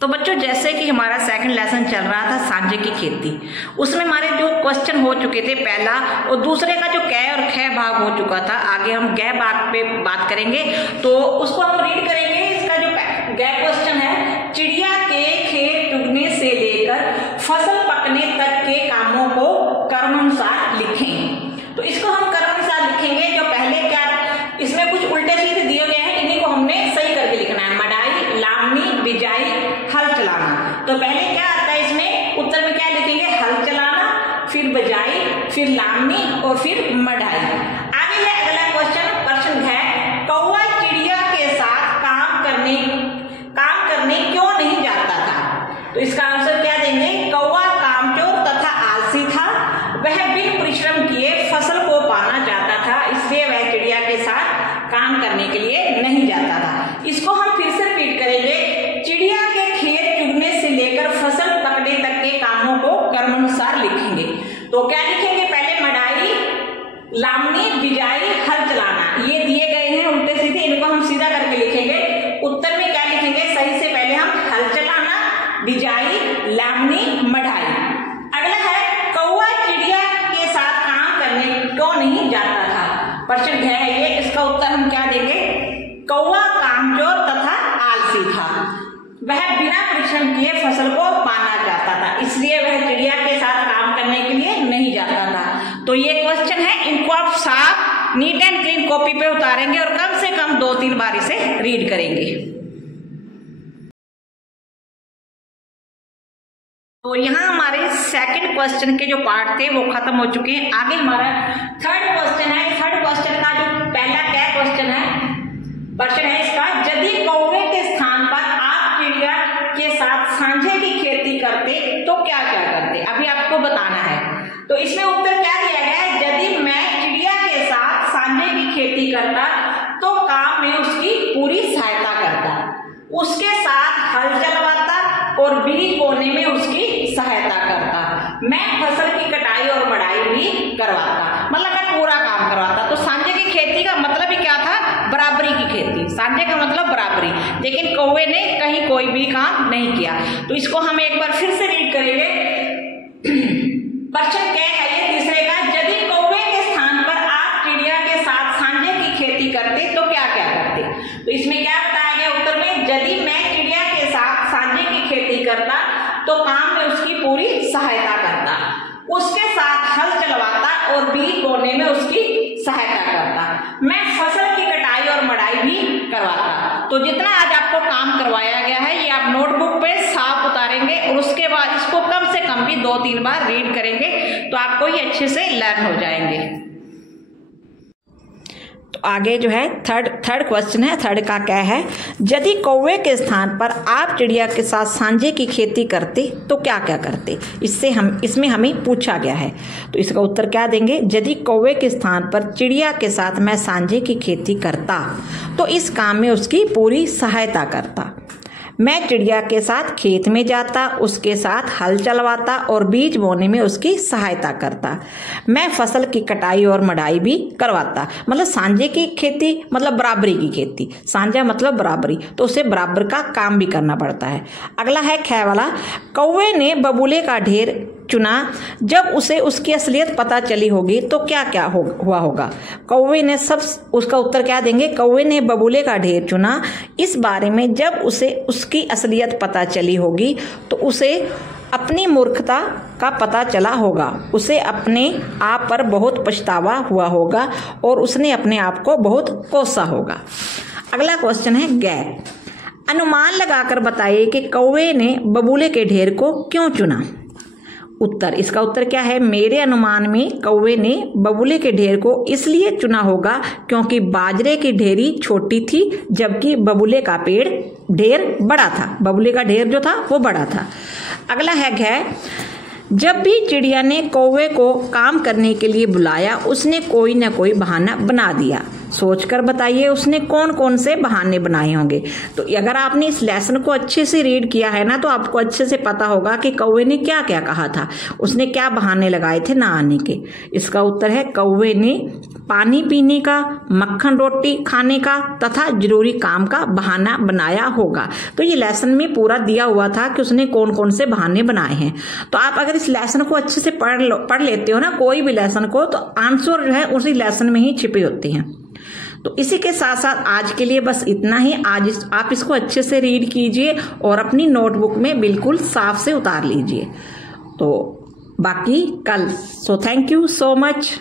तो बच्चों जैसे कि हमारा सेकंड लेसन चल रहा था सांझे की खेती, उसमें हमारे जो क्वेश्चन हो चुके थे पहला और दूसरे का जो कै और ख भाग हो चुका था, आगे हम ग भाग पे बात करेंगे तो उसको हम रीड करेंगे। इसका जो ग क्वेश्चन है, चिड़िया के खेत चुगने से लेकर फसल पकने तक के कामों को क्रमानुसार लिखें। तो इसको हम क्रमानुसार लिखेंगे। जो पहले क्या इसमें कुछ उल्टे सीधे दिए गए हैं, इन्हीं को हमने सही करके लिखना है। मड़ाई, लावनी, बिजाई, हल चलाना। तो पहले क्या आता है इसमें उत्तर में क्या लिखेंगे, हल चलाना, फिर बिजाई, फिर लावनी और फिर मड़ाई। आगे है अगला क्वेश्चन, प्रश्न है कौवा चिड़िया के साथ काम करने क्यों नहीं जाता था। तो इसका आंसर क्या देंगे, कौवा कामचोर तथा आलसी था, वह बिन परिश्रम किए फसल को पाना चाहता था, इसलिए वह चिड़िया के साथ काम करने के लिए नहीं जाता था। इसको हम फिर से रिपीट करेंगे, चिड़िया के खेत चुगने से लेकर फसल पकने तक के कामों को क्रमानुसार लिखेंगे। तो क्या लिखेंगे, पहले मड़ाई, लावनी, बिजाई, हल चलाना, ये दिए गए हैं उल्टे सीधे, इनको हम सीधा करके लिखेंगे। उत्तर में क्या लिखेंगे, सही से पहले हम हल चलाना, बिजाई, लावनी, मड़ाई। अगला है कौवा चिड़िया के साथ काम करने क्यों नहीं जाता था। प्रश्न है ये, इसका उत्तर हम क्या देंगे, कौवा कामचोर तथा आलसी था, वह बिना परिश्रम किए फसल को पाना चाहता था, इसलिए वह चिड़िया के साथ काम करने के लिए नहीं जाता था। तो ये क्वेश्चन है, इनको आप साफ नीट एंड क्लीन कॉपी पे उतारेंगे और कम से कम 2-3 बार इसे रीड करेंगे। तो यहाँ हमारे सेकंड क्वेश्चन के जो पार्ट थे वो खत्म हो चुके हैं। आगे हमारा थर्ड क्वेश्चन है। थर्ड क्वेश्चन का जो पहला क्या क्वेश्चन है, प्रश्न है इसका, यदि कौवे के स्थान पर आप चिड़िया के साथ सांझे की खेती करते तो क्या क्या करते। अभी आपको बताना है। तो इसमें उत्तर क्या दिया गया है, यदि मैं चिड़िया के साथ सांझे की खेती करता तो काम में उसकी पूरी सहायता करता, उसके साथ हल चलवाता और बीज बोने में उसकी सहायता करता, मैं फसल की कटाई और मड़ाई भी करवाता, मतलब मैं पूरा काम करवाता। तो सांझे की खेती का मतलब ही क्या था, बराबरी की खेती। सांझे का मतलब बराबरी, लेकिन कौवे ने कहीं कोई भी काम नहीं किया। तो इसको हम एक बार फिर से रीड करेंगे। प्रश्न क्या है ये तीसरे का, यदि कौवे के स्थान पर आप चिड़िया के साथ सांझे की खेती करते तो क्या क्या करते। तो इसमें क्या बताया गया उत्तर में, यदि मैं चिड़िया के साथ सांझे की खेती करता तो काम में उसकी पूरी सहायता करता, उसके साथ हल चलवाता और बीज बोने में उसकी सहायता करता, मैं फसल की कटाई और मड़ाई भी करवाता। तो जितना आज आपको काम करवाया गया है ये आप नोटबुक पे साफ उतारेंगे और उसके बाद इसको कम से कम भी 2-3 बार रीड करेंगे तो आपको ये अच्छे से लर्न हो जाएंगे। तो आगे जो है थर्ड क्वेश्चन है। थर्ड का क्या है, यदि कौवे के स्थान पर आप चिड़िया के साथ सांझे की खेती करते तो क्या क्या करते। इसमें हमें पूछा गया है। तो इसका उत्तर क्या देंगे, यदि कौवे के स्थान पर चिड़िया के साथ मैं सांझे की खेती करता तो इस काम में उसकी पूरी सहायता करता, मैं चिड़िया के साथ खेत में जाता, उसके साथ हल चलवाता और बीज बोने में उसकी सहायता करता, मैं फसल की कटाई और मड़ाई भी करवाता। मतलब सांझे की खेती मतलब बराबरी की खेती, सांझा मतलब बराबरी, तो उसे बराबर का काम भी करना पड़ता है। अगला है ख वाला, कौवे ने बबूले का ढेर चुना, जब उसे उसकी असलियत पता चली होगी तो क्या क्या हुआ होगा। कौवे ने उसका उत्तर क्या देंगे, कौवे ने बबूले का ढेर चुना, इस बारे में जब उसे उसकी असलियत पता चली होगी तो उसे अपनी मूर्खता का पता चला होगा, उसे अपने आप पर बहुत पछतावा हुआ होगा और उसने अपने आप को बहुत कोसा होगा। अगला क्वेश्चन है ग, अनुमान लगाकर बताइए कि कौवे ने बबूले के ढेर को क्यों चुना। उत्तर, इसका उत्तर क्या है, मेरे अनुमान में कौवे ने बबूले के ढेर को इसलिए चुना होगा क्योंकि बाजरे की ढेरी छोटी थी जबकि बबूले का ढेर बड़ा था। बबूले का ढेर जो था वो बड़ा था। अगला है घ, जब भी चिड़िया ने कौवे को काम करने के लिए बुलाया उसने कोई न कोई बहाना बना दिया, सोचकर बताइए उसने कौन कौन से बहाने बनाए होंगे। तो अगर आपने इस लेसन को अच्छे से रीड किया है ना तो आपको अच्छे से पता होगा कि कौवे ने क्या क्या कहा था, उसने क्या बहाने लगाए थे ना आने के। इसका उत्तर है कौवे ने पानी पीने का, मक्खन रोटी खाने का तथा जरूरी काम का बहाना बनाया होगा। तो ये लेसन में पूरा दिया हुआ था कि उसने कौन कौन से बहाने बनाए हैं। तो आप अगर इस लेसन को अच्छे से पढ़ लेते हो ना, कोई भी लेसन को, तो आंसर जो है उसी लेसन में ही छिपे होते हैं। तो इसी के साथ साथ आज के लिए बस इतना ही। आज आप इसको अच्छे से रीड कीजिए और अपनी नोटबुक में बिल्कुल साफ से उतार लीजिए। तो बाकी कल। So thank you so much.